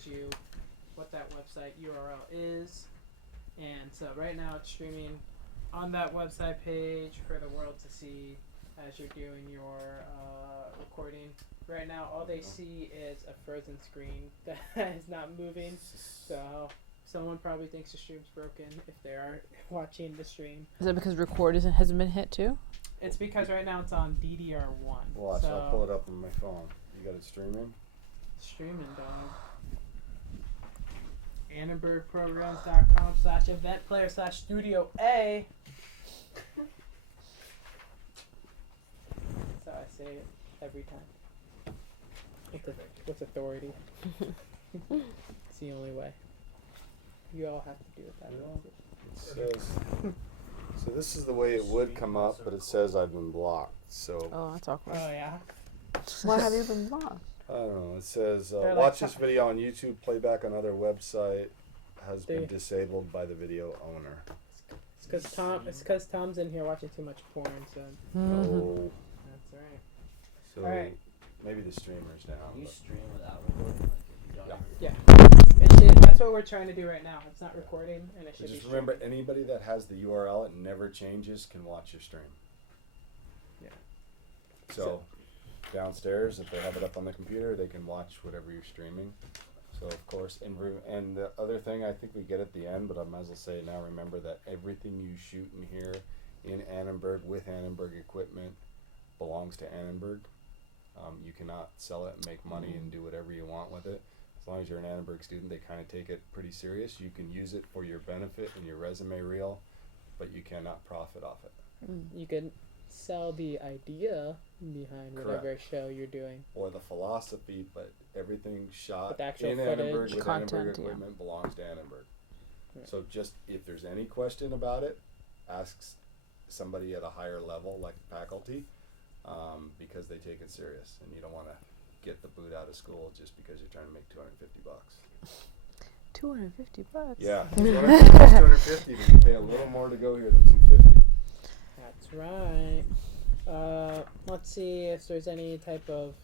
shows you what that website URL is. And so right now it's streaming on that website page for the world to see as you're doing your recording. Right now all they see is a frozen screen that is not moving. So someone probably thinks the stream's broken if they are watching the stream. Is it because record hasn't been hit too? It's because right now it's on DDR1. Watch, so I'll pull it up on my phone. You got it streaming? Streaming, dog. AnnenbergPrograms.com/eventplayer/Studio A. That's how I say it every time. With authority. It's the only way. You all have to do it that way. It says, so this is the way it would come up, but it says I've been blocked. So Oh, that's awkward. Oh yeah. Why have you been blocked? I don't know. It says They're watch like this video on YouTube. Playback on other website has been They- disabled by the video owner. It's because Tom's in here watching too much porn, so Oh, that's right. so Alright. maybe the streamer's down. Can you but- stream without recording? Like if you don't Yeah. Yeah. That's what we're trying to do right now. It's not recording, and it So should just be remember, streaming. anybody that has the URL, it never changes, can watch your stream. Yeah. So downstairs, if they have it up on the computer, they can watch whatever you're streaming. So of course, and the other thing I think we get at the end, but I might as well say it now, remember that everything you shoot in here in Annenberg with Annenberg equipment belongs to Annenberg. You cannot sell it and make money and do whatever you want with it. As long as you're an Annenberg student, they kind of take it pretty serious. You can use it for your benefit in your resume reel, but you cannot profit off it. You can sell the idea behind whatever show you're doing. Or the philosophy, but everything shot But the actual in Annenberg footage, with content, Annenberg yeah. equipment belongs to Annenberg. Right. So just if there's any question about it, ask somebody at a higher level like faculty, because they take it serious, and you don't want to get the boot out of school just because you're trying to make $250. $250. Yeah, $250. You pay a little more to go here than $250. That's right. Let's see if there's any type of.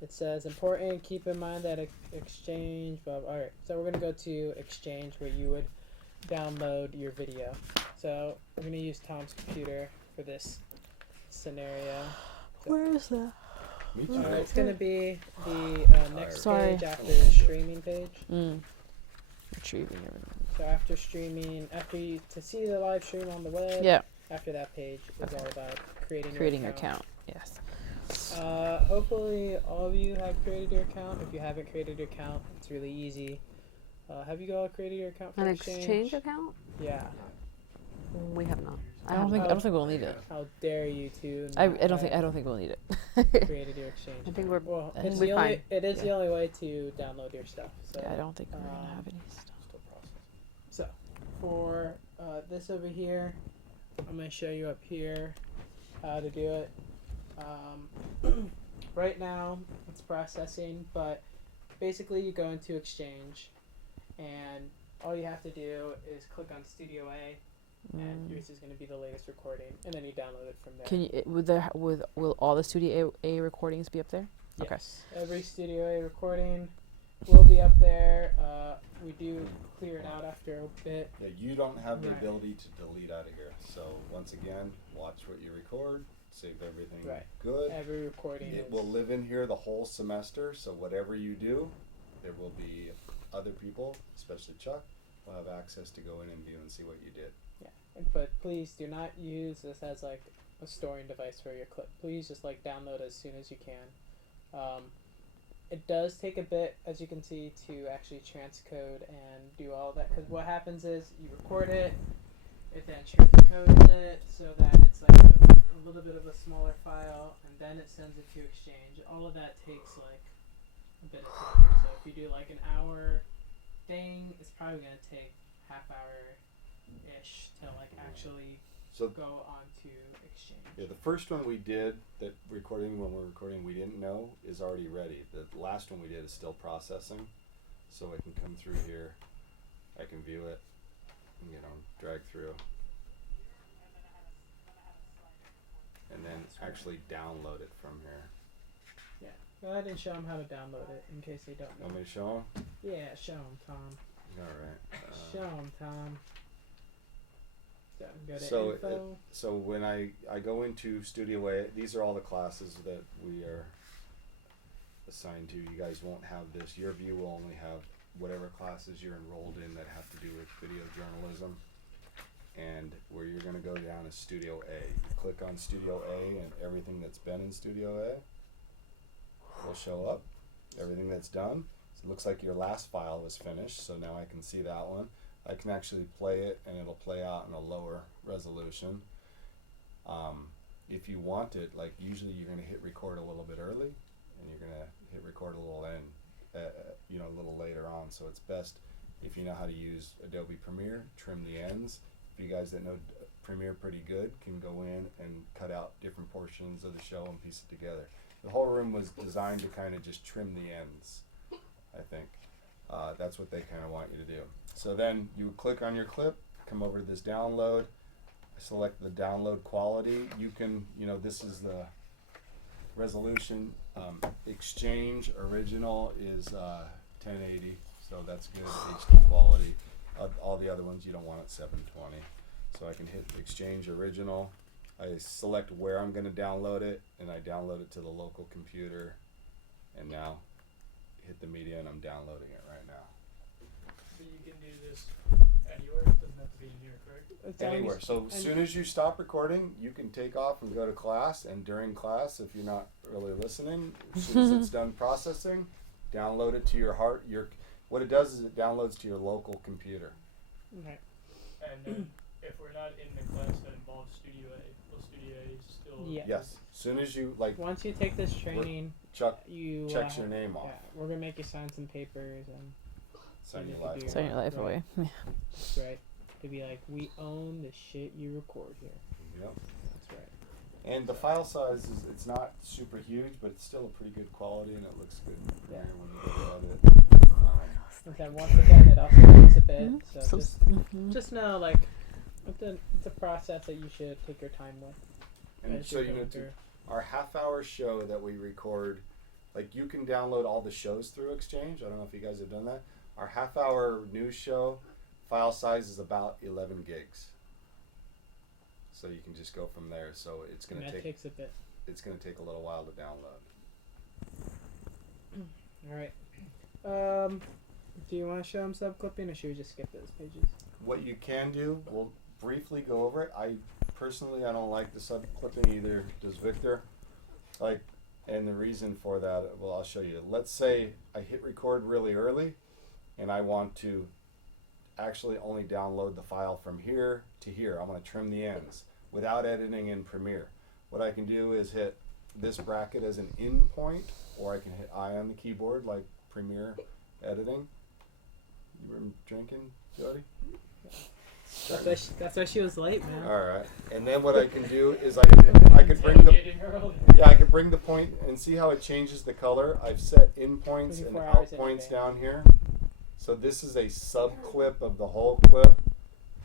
It says important. Keep in mind that Exchange. All right, so we're gonna go to Exchange where you would download your video. So we're gonna use Tom's computer for this scenario. Where is that? Me too. It's gonna be the next Sorry. page after the streaming page. Retrieving everything. So after streaming, to see the live stream on the web. Yeah. After that page is all about creating Creating your account. Yes. Hopefully all of you have created your account. If you haven't created your account, it's really easy. Have you all created your account for An Exchange? exchange account? Yeah. We have not. I don't think we'll need it. How dare you two? I don't think we'll need it. Created your Exchange. I think we're Well, I think it's we're the only. fine. It is the Yeah. only way to download your stuff. So. Yeah, I don't think we're gonna have any stuff. Still processing. So, for this over here, I'm going to show you up here how to do it. Right now, it's processing, but basically you go into Exchange, and all you have to do is click on Studio A, and yours is going to be the latest recording, and then you download it from there. Can you will all the Studio A recordings be up there? Yes. Every Studio A recording will be up there. We do clear it out after a bit. Yeah, you don't have the Right. ability to delete out of here. So once again, watch what you record, save everything Right. good. Every recording It is will live in here the whole semester, so whatever you do, there will be other people, especially Chuck, will have access to go in and view and see what you did. Yeah, but please do not use this as like a storing device for your clip. Please just like download as soon as you can. It does take a bit, as you can see, to actually transcode and do all that. Because what happens is you record it, it then transcodes it so that it's like a little bit of a smaller file, and then it sends it to Exchange. All of that takes like a bit of time. So if you do like an hour thing, it's probably gonna take half hour ish to like actually So go onto Exchange. yeah, the first one we did, that recording when we're recording we didn't know, is already ready. The last one we did is still processing, so I can come through here, I can view it, and, drag through, and then actually download it from here. Yeah, Go ahead and show them how to download it in case they don't know. Want me to show them? Yeah, show them, Tom. Alright. Show them, Tom. Go to So info. So when I go into Studio A, these are all the classes that we are assigned to. You guys won't have this. Your view will only have whatever classes you're enrolled in that have to do with video journalism. And where you're going to go down is Studio A. You click on Studio A and everything that's been in Studio A will show up. Everything that's done. So it looks like your last file was finished, so now I can see that one. I can actually play it and it'll play out in a lower resolution. If you want it, like usually you're going to hit record a little bit early and you're going to hit record a little a little later on. So it's best if you know how to use Adobe Premiere, trim the ends. If you guys that know Premiere pretty good can go in and cut out different portions of the show and piece it together. The whole room was designed to kind of just trim the ends, I think. That's what they kind of want you to do. So then you click on your clip, come over to this download, select the download quality. You can, this is the resolution. Exchange original is 1080, so that's good, HD quality. All the other ones you don't want at 720. So I can hit exchange original. I select where I'm going to download it, and I download it to the local computer, and now hit the media, and I'm downloading it right now. But you can do this anywhere. It doesn't have to be in here, correct? It's Anywhere. So as soon as you stop recording, you can take off and go to class, and during class, if you're not really listening, as soon as it's done processing, download it to what it does is it downloads to your local computer. Okay. And then if we're not in the class that involves Studio A, will Studio A still? Yeah. Yes. As soon as you Once you take this training, Chuck you checks your name off. Yeah, we're gonna make you sign some papers and Sign your you life do- away. Sign your life Right. away. Yeah. that's right. To be like, we own the shit you record here. Yep. That's right. And the file size it's not super huge, but it's still a pretty good quality, and it looks good Yeah. when you look at it. And then once again, it also takes a bit. Mhm. So So just know, like, it's a process that you should take your time with. And as so you're you know, going to through. our half-hour show that we record, like you can download all the shows through Exchange. I don't know if you guys have done that. Our half-hour news show file size is about 11 gigs. So you can just go from there. So it's And gonna that takes a bit. it's gonna take a little while to download. All right. Do you want to show them subclipping, or should we just skip those pages? What you can do, we'll briefly go over it. I don't like the subclipping either. Does Victor? And the reason for that, well, I'll show you. Let's say I hit record really early, and I want to actually only download the file from here to here. I'm going to trim the ends without editing in Premiere. What I can do is hit this bracket as an in point, or I can hit I on the keyboard like Premiere editing. You were drinking, Jody? That's why she was late, man. All right. And then what I can do is I could bring the Tailgating early. I could bring the point and see how it changes the color. I've set in points and 24 out hours in points advance. down here. So this is a sub clip of the whole clip.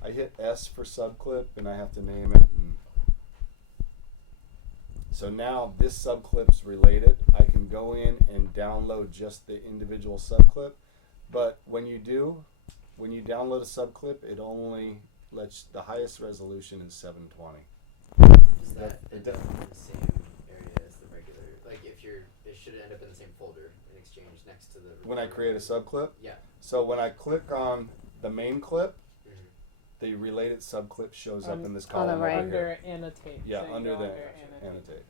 I hit S for sub clip and I have to name it. And so now this sub clip's related. I can go in and download just the individual sub clip. But when you download a sub clip, it only lets the highest resolution is 720. Is that It end up in the same area as the regular? Like if it should end up in the same folder in Exchange next to the. When I create a sub clip. Yeah. So when I click on the main clip, Mhm. the related sub clip shows up On- in this on column the over right. Under here. annotate. Yeah, So you under go the annotate.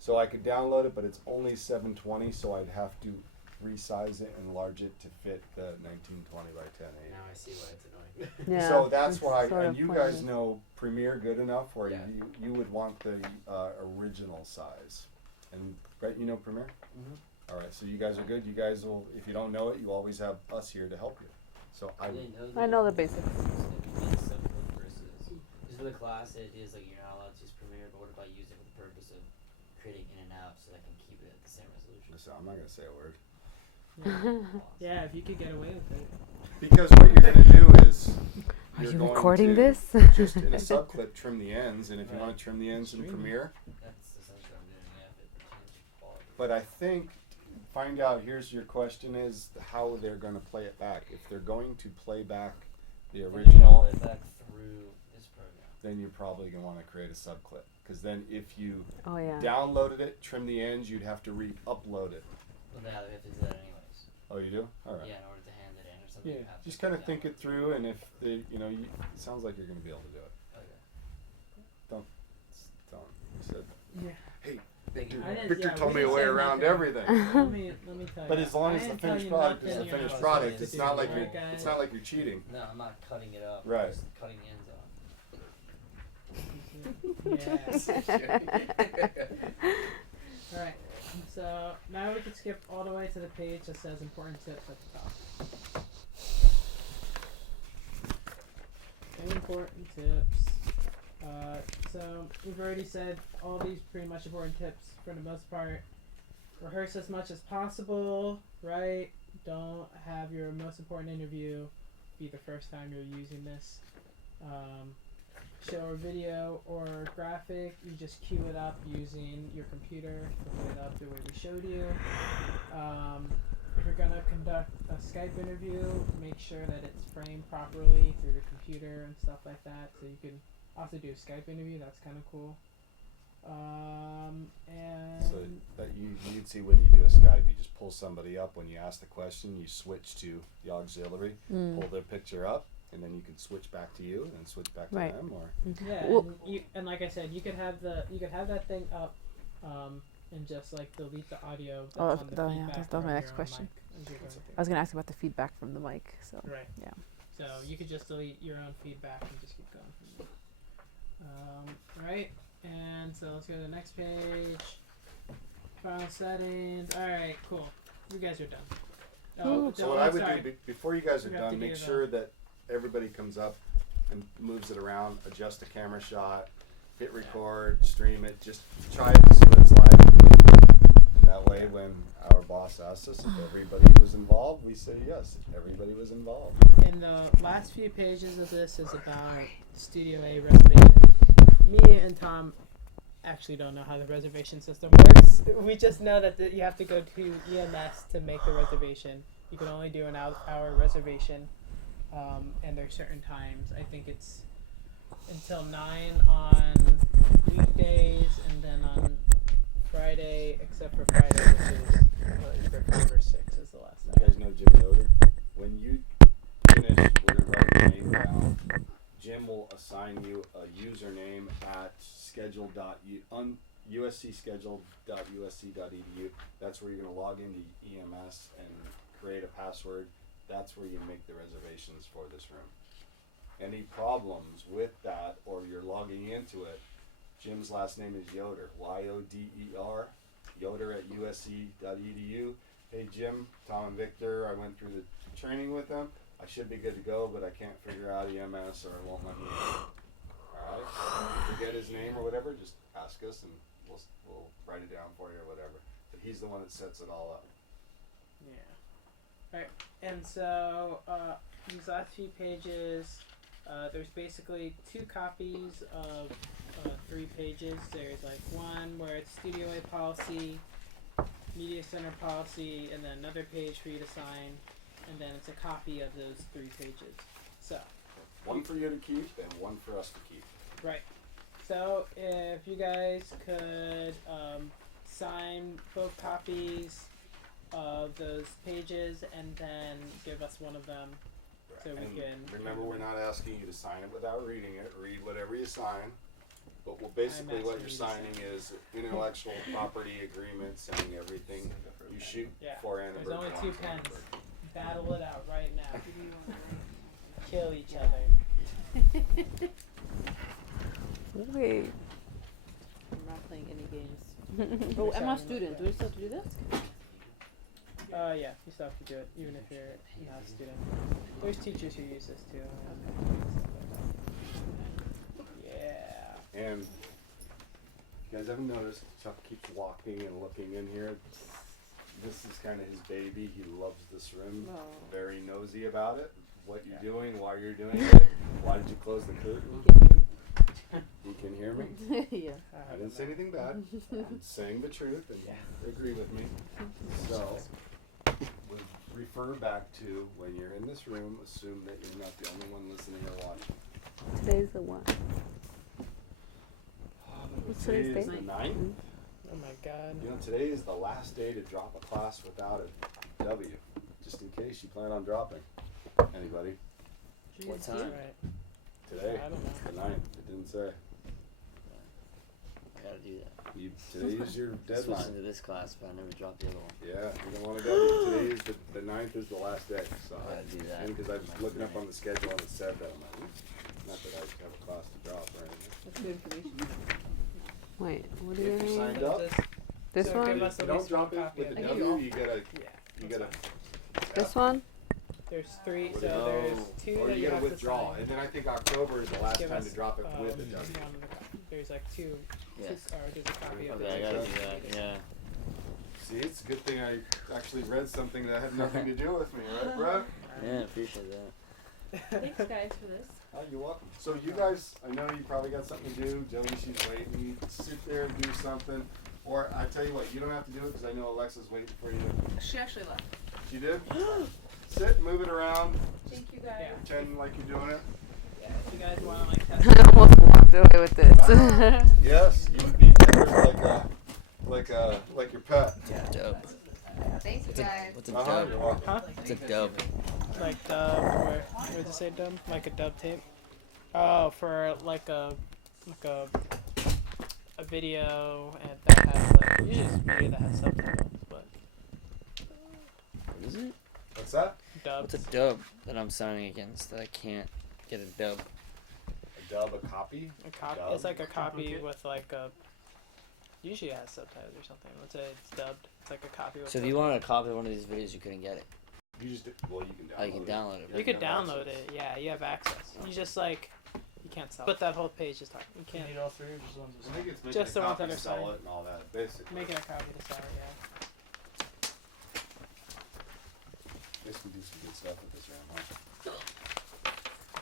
So I could download it, but it's only 720, so I'd have to resize it and enlarge it to fit the 1920 by 1080. Now I see why it's annoying. Yeah. So that's it's why, sort and of you pointless. guys know Premiere good enough where Yeah. you would want the original size. And Brett, you know Premiere? Mhm. All right, so you guys are good. You guys will, if you don't know it, you always have us here to help you. So I didn't know. I know the basics. Because for the class, it is like you're not allowed to use Premiere, but what if I use it for the purpose of creating in and out so that I can keep it at the same resolution? So I'm not gonna say a word. Yeah, if you could get away with it. Because what you're going to do is Are you're you going recording to this? just in a subclip trim the ends, and if you Right. want to trim the ends in Streaming. Premiere, That's essentially what I'm doing. Yeah, if it changes quality. but I think find out. Here's your question: is how they're going to play it back. If they're going to play back the If you're gonna original, play it back through this program. then you're probably going to want to create a subclip. Because then, if you Oh yeah. downloaded it, trim the ends, you'd have to re-upload it. Well, now we have to do that anyways. Oh, you do? All right. Yeah, in order to hand it in or something. Yeah. You have Just to kind of think download it through, and if they, it sounds like you're going to be able to do it. Okay. Don't. You said, Yeah. hey, Thank you. I didn't- Victor yeah, told we me a didn't way say around nothing. everything. Let me tell you. But as long I as the didn't tell finished you product is nothing the you're finished not product, supposed it's to not do, like right, you're guys? it's not like you're cheating. No, I'm not cutting it up. Right. I'm just cutting the ends off. Yes. Alright, so now we can skip all the way to the page that says important tips at the top. Important tips. So we've already said all these pretty much important tips for the most part. Rehearse as much as possible, right? Don't have your most important interview be the first time you're using this. Show a video or graphic, you just cue it up using your computer to put it up the way we showed you. If you're gonna conduct a Skype interview, make sure that it's framed properly through the computer and stuff like that. So you can also do a Skype interview. That's kind of cool. And So that you can see when you do a Skype, you just pull somebody up. When you ask the question, you switch to the auxiliary, pull their picture up, and then you can switch back to you and switch back to Right. them. Or yeah, Well- and like I said, you could have that thing up, and just like delete the audio. That's Oh, on the that was feedback my from next your own question. mic as you're going through. I was gonna ask about the feedback from the mic. So Right. yeah. So you could just delete your own feedback and just keep going from there. Right, and so let's go to the next page. File settings. All right, cool. You guys are done. Oh, so what I would sorry. do before you guys are We have to done, make do sure that everybody comes up and moves it around, adjust the camera shot, hit record, stream it. Just try it to see what it's like. And that way, when our boss asks us if everybody was involved, we say yes, everybody was involved. And the last few pages of this is about Studio A reservations. Me and Tom actually don't know how the reservation system works. We just know that you have to go to EMS to make the reservation. You can only do an hour reservation, and there's certain times. I think it's until 9 on weekdays, and then on Friday, except for Friday, which is either 5 or 6 is the last You time. guys know Jim Yoder? When you finish, we're going to write your name down. Jim will assign you a username at uscschedule.usc.edu. That's where you're going to log into EMS and create a password. That's where you make the reservations for this room. Any problems with that, or you're logging into it, Jim's last name is Yoder, Y-O-D-E-R, Yoder at usc.edu. Hey Jim, Tom and Victor, I went through the training with them. I should be good to go, but I can't figure out EMS or it won't let me in. Alright? If you forget his name or whatever, just ask us and we'll write it down for you or whatever. But he's the one that sets it all up. Yeah. Right. And so these last few pages, there's basically 2 copies of 3 pages. There's like one where it's Studio A policy, Media Center policy, and then another page for you to sign, and then it's a copy of those 3 pages. So, One for you to keep and one for us to keep. right. So if you guys could sign both copies of those pages and then give us one of them so we And can remember, we're not asking you to sign it without reading it. Read whatever you sign. But basically what you're signing is intellectual property agreement, saying everything you shoot Yeah. for There's Annenberg. only 2 pens. Annenberg. Battle it out right now. Kill each other. Wait. I'm not playing any games. Oh, I'm a student. Do we still have to do this? Yeah, you still have to do it, even if you're not a student. There's teachers who use this too. Yeah. And you guys haven't noticed, Chuck keeps walking and looking in here. This is kind of his baby. He loves this room. Oh. Very nosy about it. What you're doing, why you're doing it. Why did you close the curtain? You can hear me? Yeah. I didn't say anything bad. I'm saying the truth, and agree with me. So, we refer back to when you're in this room, assume that you're not the only one listening or watching. Today's the one. What's Today today's is date? the 9th. Oh my god. You know, today is the last day to drop a class without a W, just in case you plan on dropping. Anybody? What That's time? right. Today, I don't know. the 9th. It didn't say. I gotta do that. Today is your Switched deadline. into this class, but I never dropped the other one. Yeah, you don't want to go. Today is the 9th is the last day. So I gotta do that. And because I was looking up on the schedule and it said that, I'm like, not that I have a class to drop or anything. That's good information. Wait, what do If you you signed mean? up, This So one? give if us you at don't least drop one it copy with of the it. W, you gotta, Yeah. you that's gotta, fine. This one? There's three, What so is- there's two or that you you gotta have withdraw. to sign. And then I think October is the last Give time us, to drop it with the W. one of the there's like two, Yes. or there's a copy of Okay, I it. gotta do that. Yeah. See, it's a good thing I actually read something that had nothing to do with me, right, Brett? Yeah, appreciate that. Thanks guys for this. Oh, you're welcome. So you guys, I know you probably got something to do. Joey, she's waiting. You sit there and do something. Or I tell you what, you don't have to do it because I know Alexa's waiting for you. She actually left. She did? Sit, move it around, Thank you guys. Yeah. pretend like you're doing it. Yeah, if you guys want to like test I almost walked away with this. Yes, you would be better like your pet. Dope. Thank you guys. What's a You're dub? welcome. Huh? What's a dub? Like dub, where does it say dub? Like a dub tape? Oh, for like a video and that has like usually it's a video that has subtitles, but What is it? What's that? dub. What's a dub that I'm signing against that I can't get a dub? A dub, a copy? A copy. Dub? It's like a copy Duplicate? with like a. Usually it has subtitles or something. Let's say it's dubbed. It's like a copy with. So if you wanted a copy of one of these videos, you couldn't get it. You just well, you can download Oh, you can it. download it. you could have download access. it. Yeah, you have access. You just like, you can't sell. But that whole page is talking. You You can't need all three or just ones I think it's making Just a the ones copy, that are sell signed. it and all that, basically. make it a copy to sell. Yeah. Guess we do some good stuff with this round, huh?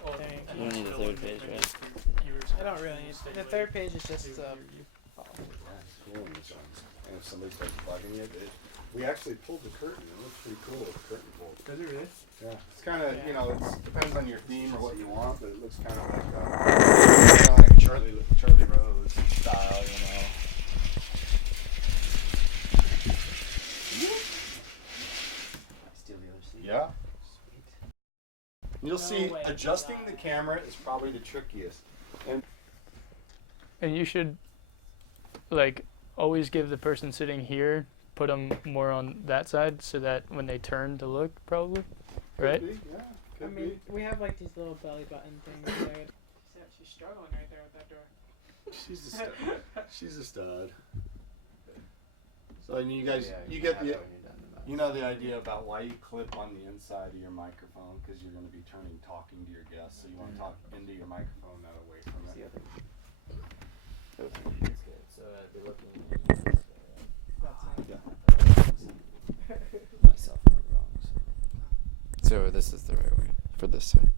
Oh, Thank and you. You don't need the still third wouldn't page, make right? viewers I don't really need. stay The late. third page is Stay just. with you. Yeah, it's cool when this one's. And if somebody starts bugging it, we actually pulled the curtain. It looks pretty cool with the curtain pulled. Does it really? Yeah, it's kind of, Yeah. you know, it depends on your theme or what you want, but it looks kind of like Charlie Rose style, you know. Steal the other seat. Yeah. You'll No see, way. adjusting the camera is probably the trickiest. And you should, like, always give the person sitting here, put them more on that side so that when they turn to look, probably, right? Could be, yeah, I could mean, be. we have like these little belly button things there. She's struggling right there with that door. She's a stud. She's a stud. So I mean, you guys, you get the, you know the idea about why you clip on the inside of your microphone, because you're going to be talking to your guests, so you want to talk into your microphone, not away from it. That's good. So I'd be looking That's it. myself on the wrong side. So this is the right way for this side.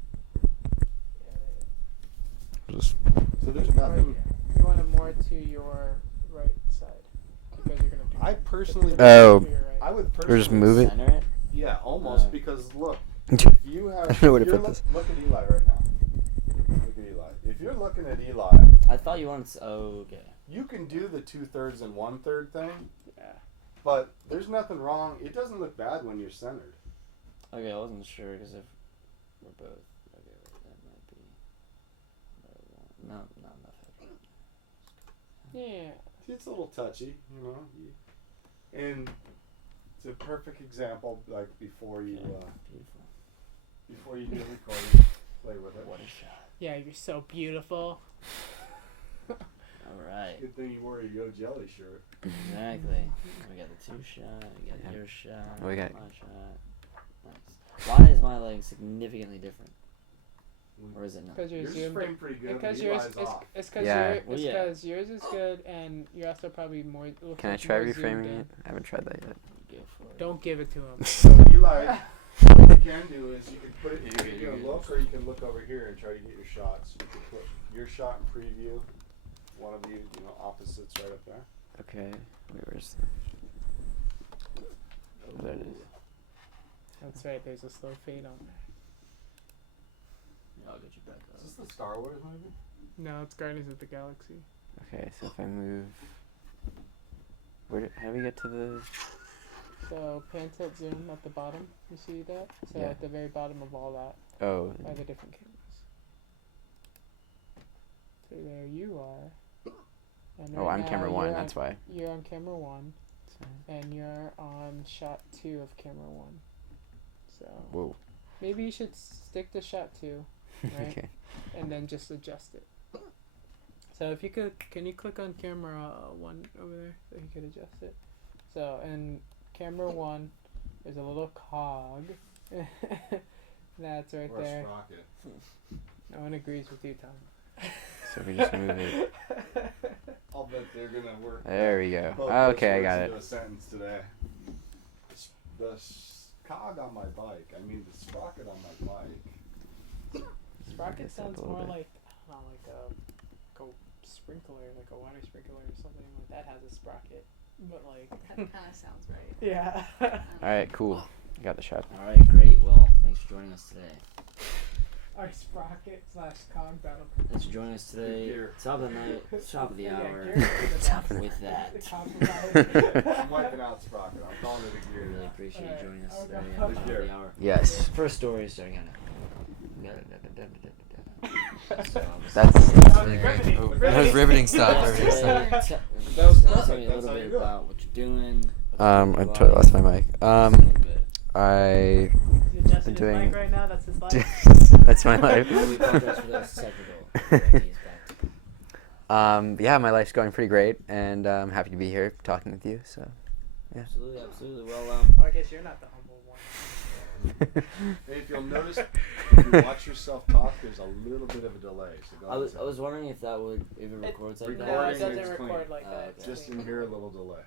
Just So there's nothing. You want it more to your right side because you're gonna do. I personally, Oh. To your right. I would or personally just move it. Center it? Yeah, almost, Uh, because look, I if you have, don't know where to you're put this. look at Eli right now. Look at Eli. If you're looking at Eli, I thought you wanted to. Oh, okay. you can do the 2/3 and 1/3 thing, Yeah. but there's nothing wrong. It doesn't look bad when you're centered. Okay, I wasn't sure because if we're both. Okay, wait, that might be. No, not enough headroom. Yeah. It's a little touchy, you know. And it's a perfect example, like before you Okay, beautiful. before you do recording, play with it. What a shot. Yeah, you're so beautiful. All right. Good thing you wore your Yo Jelly shirt. Exactly. We got the 2 shot. We got Yeah. your shot. We got- my shot. Nice. Why is my leg significantly different, or is it not? Because you're Yours is zoomed. framed pretty good, but Because yours Eli's is off. it's because Yeah. yours Well, it's yeah. 'cause yours is good and you're also probably more. looks Can I like try more zoomed reframing in. it? I haven't tried that yet. Go for it. Don't give it to him. So Eli, can do is you can put it. You can look, or you can look over here and try to get your shots. You can put your shot in preview. One of you, opposites right up there. Okay. Wait, where's there it is. That's right. There's a slow fade on there. Yeah, I'll get you back up. Is this the Star Wars movie? No, it's Guardians of the Galaxy. Okay, so if I move, how do we get to the? So pan tilt zoom at the bottom. You see that? So Yeah. at the very bottom of all that Oh. are the different cameras. So there you are. And Oh, right I'm now camera 1. you're That's why. You're on camera 1, So- and you're on shot 2 of camera 1. So Whoa. maybe you should stick to shot 2, right? Okay. And then just adjust it. So if you could, can you click on camera 1 over there so you could adjust it? So in camera 1, there's a little cog. That's right Or a there. sprocket. No one agrees with you, Tom. So if we just move it. I'll bet they're gonna work. There we go. both Oh, those okay, I words got into it. a sentence today. The cog on my bike. I mean the sprocket on my bike. Sprocket This up sounds a little more bit. like, I don't know, like a sprinkler, like a water sprinkler or something like that has a sprocket. But like, That kind of sounds right. yeah. All right, cool. Got the shot. All right, great. Well, thanks for joining us today. Our sprocket / cog battle. Thanks for joining us today. Here. Top of the night, top of the Yeah, hour. Garrett did the Top best. with that. The cog battle. I'm wiping out sprocket. I'm calling it a We gear. really appreciate you joining us Alright, today. I'll At the go. top of the hour. Yes. First story starting on. That's really great. Riveting. Oh, that was riveting stuff. Riveting stuff. That was Tell perfect. me a That's little how bit you do it. about what you're doing. I totally lost my mic. He's I adjusting his doing- mic right now. That's his life. that's my life. We apologize for those technical difficulties. Yeah, my life's going pretty great, and I'm happy to be here talking with you. So, Absolutely, absolutely. Well, Well, I guess you're not the humble one. Hey, if you'll notice, if you watch yourself talk, there's a little bit of a delay. So go I was ahead. wondering if that would if it records like No, that. it Recording doesn't is record clean. like that. It's Just clean. in here, a little delay.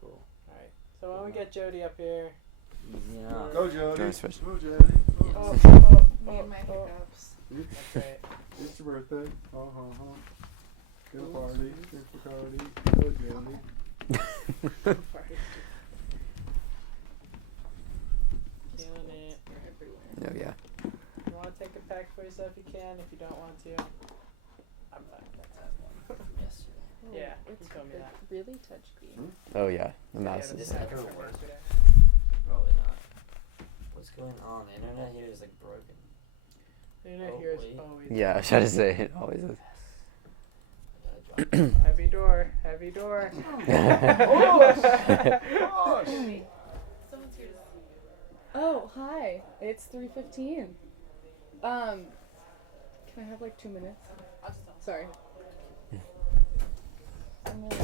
Cool. Alright. So when we get Jody up here. Easy enough. Go, Jody. Jonas first. Go, Jody. Oh, oh, Me and my hiccups. That's right. It's your birthday. Get a party. Get a party. Go, Jody. Killing it. Oh yeah. If you want to take a pack for yourself, you can. If you don't want to, I'm fine. That's Yes. Yeah, you told me that. Really touchscreen. Oh yeah. The Yeah, mouse the is. This pack never from works. yesterday. Probably not. What's going on? The internet here is like broken. The internet Oh, here is wait. always. Yeah, I was trying to say it always is. I gotta drop Heavy door. Heavy door. Someone's here to see you. Oh, hi. It's 3:15. Can I have like 2 minutes? Sorry. I'm gonna,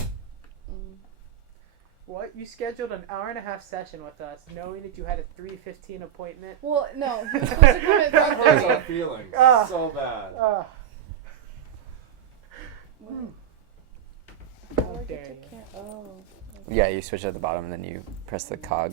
What? You scheduled an hour-and-a-half session with us, knowing that you had a 3:15 appointment. well, no, he was supposed to come at That hurts our 5:30. feelings Ah. so bad. How do I get dare to you. Oh. Yeah, you switch at the bottom, and then you press the cog